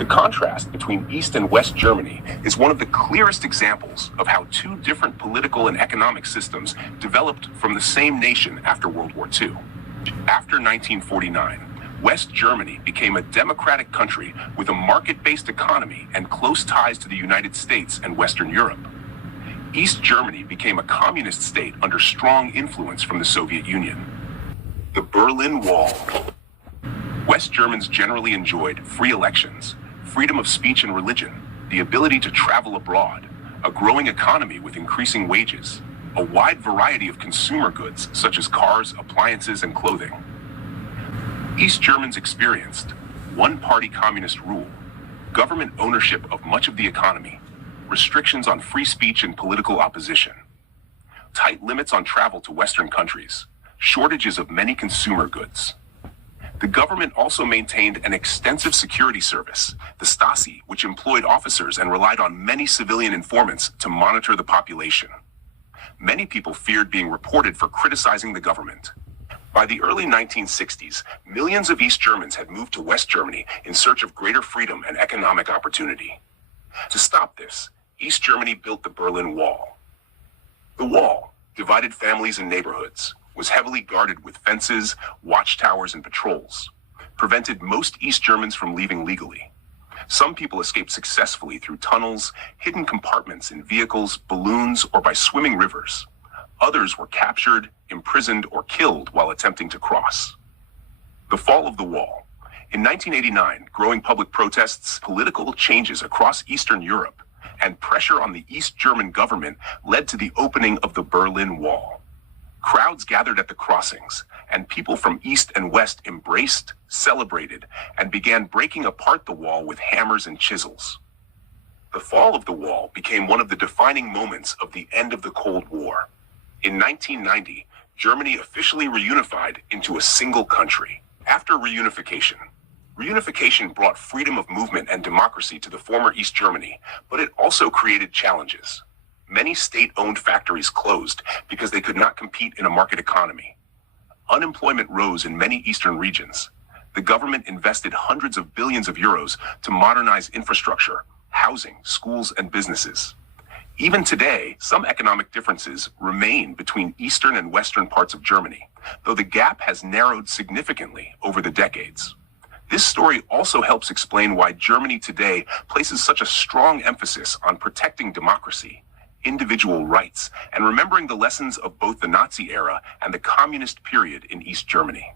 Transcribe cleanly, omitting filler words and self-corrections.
The contrast between East and West Germany is one of the clearest examples of how two different political and economic systems developed from the same nation after World War II. After 1949, West Germany became a democratic country with a market-based economy and close ties to the United States and Western Europe. East Germany became a communist state under strong influence from the Soviet Union. The Berlin Wall. West Germans generally enjoyed free elections, freedom of speech and religion, the ability to travel abroad, a growing economy with increasing wages, a wide variety of consumer goods such as cars, appliances, and clothing. East Germans experienced one-party communist rule, government ownership of much of the economy, restrictions on free speech and political opposition, tight limits on travel to Western countries, shortages of many consumer goods. The government also maintained an extensive security service, the Stasi, which employed officers and relied on many civilian informants to monitor the population. Many people feared being reported for criticizing the government. By the early 1960s, millions of East Germans had moved to West Germany in search of greater freedom and economic opportunity. To stop this, East Germany built the Berlin Wall. The wall divided families and neighborhoods, was heavily guarded with fences, watchtowers, and patrols, prevented most East Germans from leaving legally. Some people escaped successfully through tunnels, hidden compartments in vehicles, balloons, or by swimming rivers. Others were captured, imprisoned, or killed while attempting to cross. The fall of the wall. In 1989, growing public protests, political changes across Eastern Europe, and pressure on the East German government led to the opening of the Berlin Wall. Crowds gathered at the crossings, and people from East and West embraced, celebrated, and began breaking apart the wall with hammers and chisels. The fall of the wall became one of the defining moments of the end of the Cold War. In 1990, Germany officially reunified into a single country. After reunification brought freedom of movement and democracy to the former East Germany, but it also created challenges. Many state-owned factories closed because they could not compete in a market economy. Unemployment rose in many eastern regions. The government invested hundreds of billions of euros to modernize infrastructure, housing, schools, and businesses. Even today, some economic differences remain between eastern and western parts of Germany, though the gap has narrowed significantly over the decades. This story also helps explain why Germany today places such a strong emphasis on protecting democracy, individual rights, and remembering the lessons of both the Nazi era and the communist period in East Germany.